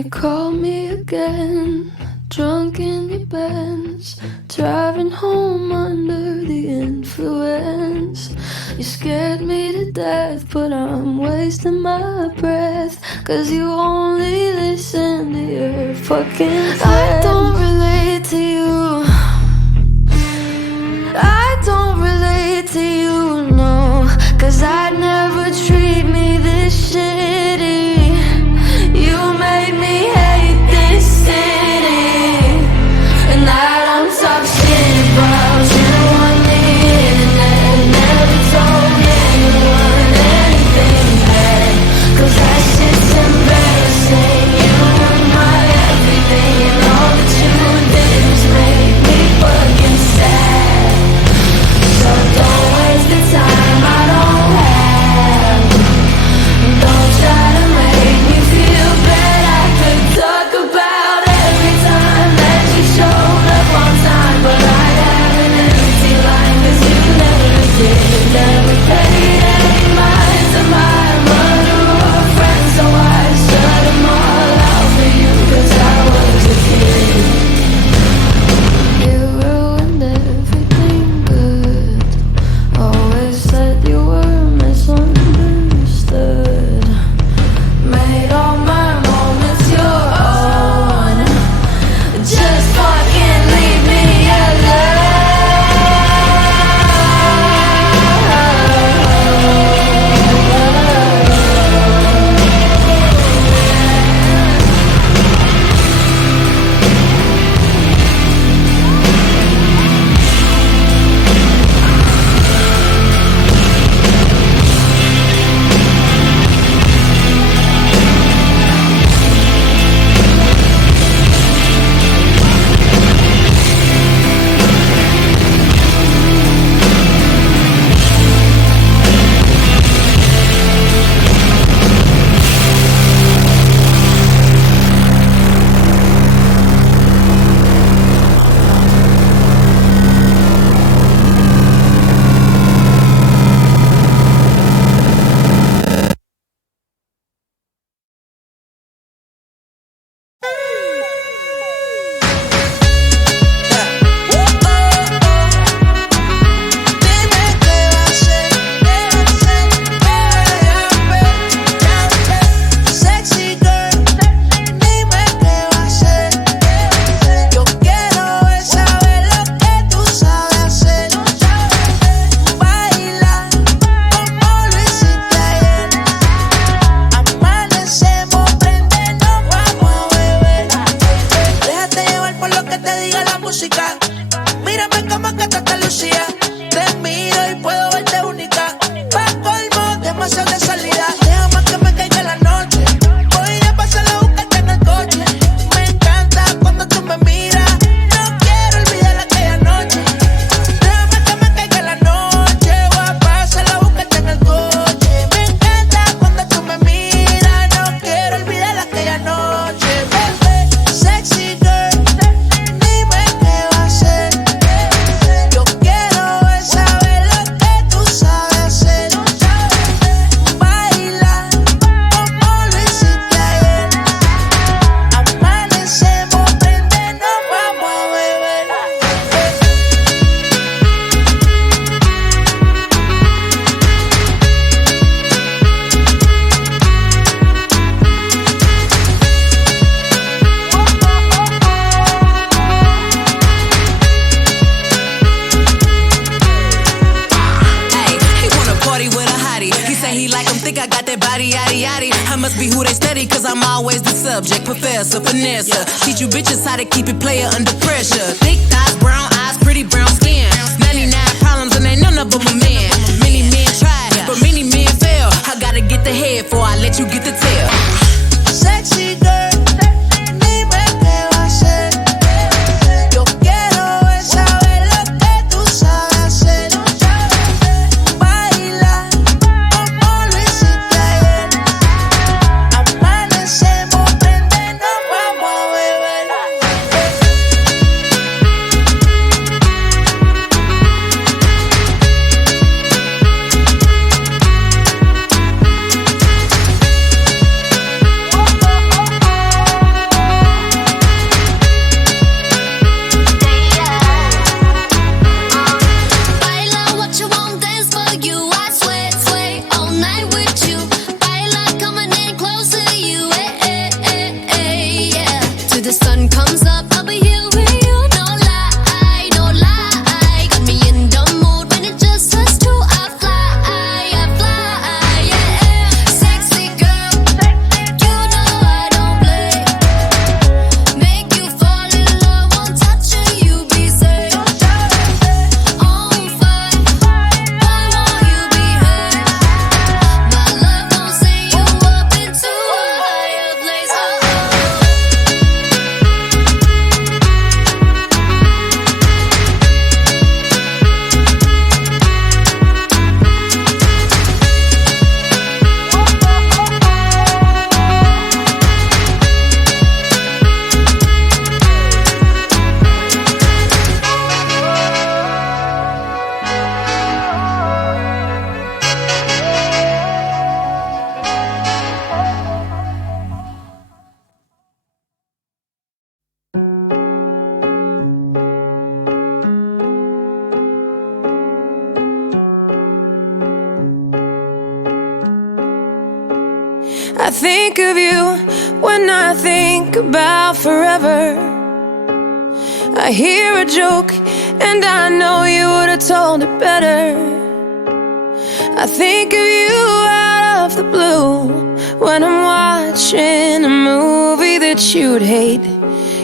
You call me again, drunk in your Benz, driving home under the influence. You scared me to death, but I'm wasting my breath, 'cause you only listen to your fucking friends. I don't relate to you, I don't relate to you, no, 'cause I'd never treat me this shitty. You made me hate this city, and I don't talk shit about you on the internet. Never told anyone anything bad, 'cause that shit's embarrassing. You were my everything, and all that you did was make me fucking sad. So don't waste the time I don't have. Don't try to make me feel bad. I could talk about every time that you showed up on time, but I had an empty line, 'cause you never did. Never paid any mind to my mother or friends, so I shut them all out for you, 'cause I was a kid. You ruined everything good, always said you were misunderstood. Made all my moments your own, just fucking leave me alone. Professor Vanessa, teach you bitches how to keep it player under pressure. Thick thighs, brown eyes, pretty brown skin. 99 problems and ain't none of them a man. Many men tried, but many men fail. I gotta get the head before I let you get the tail. Sexy girl, dime qué va a hacer. Yo quiero es saber lo que tú sabes hacer. Baila como lo hiciste ayer. Amanecemos, prende, nos vamos a beber. think of you when I think about forever. I hear a joke and I know you would have told it better. I think of you out of the blue when I'm watching a movie that you'd hate.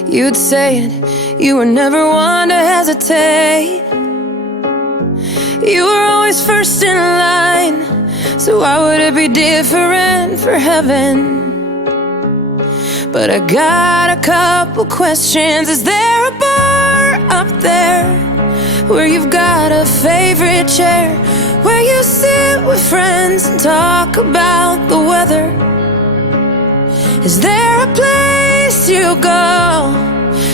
You'd say it, you were never one to hesitate. You were always first in line, so why would it be different for heaven? But I got a couple questions. Is there a bar up there where you've got a favorite chair, where you sit with friends and talk about the weather? Is there a place you go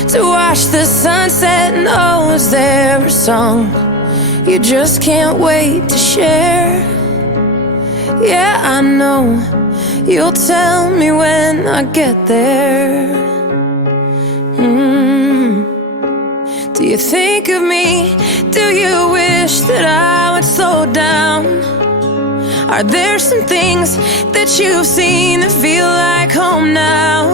to watch the sunset? And oh, is there a song you just can't wait to share? Yeah, I know you'll tell me when I get there. Do you think of me? Do you wish that I would slow down? Are there some things that you've seen that feel like home now?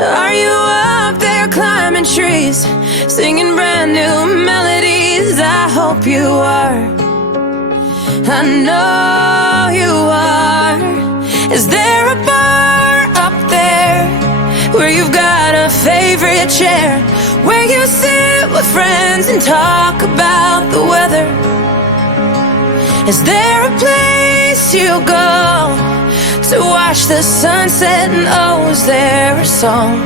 Are you up there climbing trees, singing brand new melodies? I hope you are. I know you are. Is there a bar up there where you've got a favorite chair, where you sit with friends and talk about the weather? Is there a place you go to watch the sunset? And oh, is there a song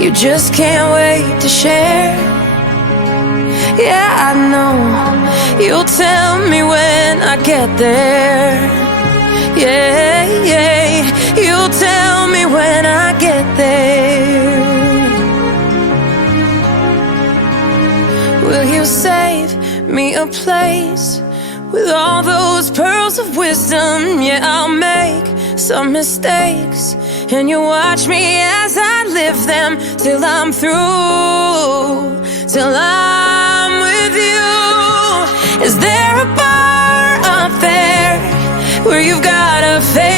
you just can't wait to share? Yeah, I know you'll tell me when I get there. Yeah, yeah, you'll tell me when I get there. Will you save me a place with all those pearls of wisdom? Yeah, I'll make some mistakes, and you watch me as I live them till I'm through, till I'm with you. Is there a bar up there where you've got a face?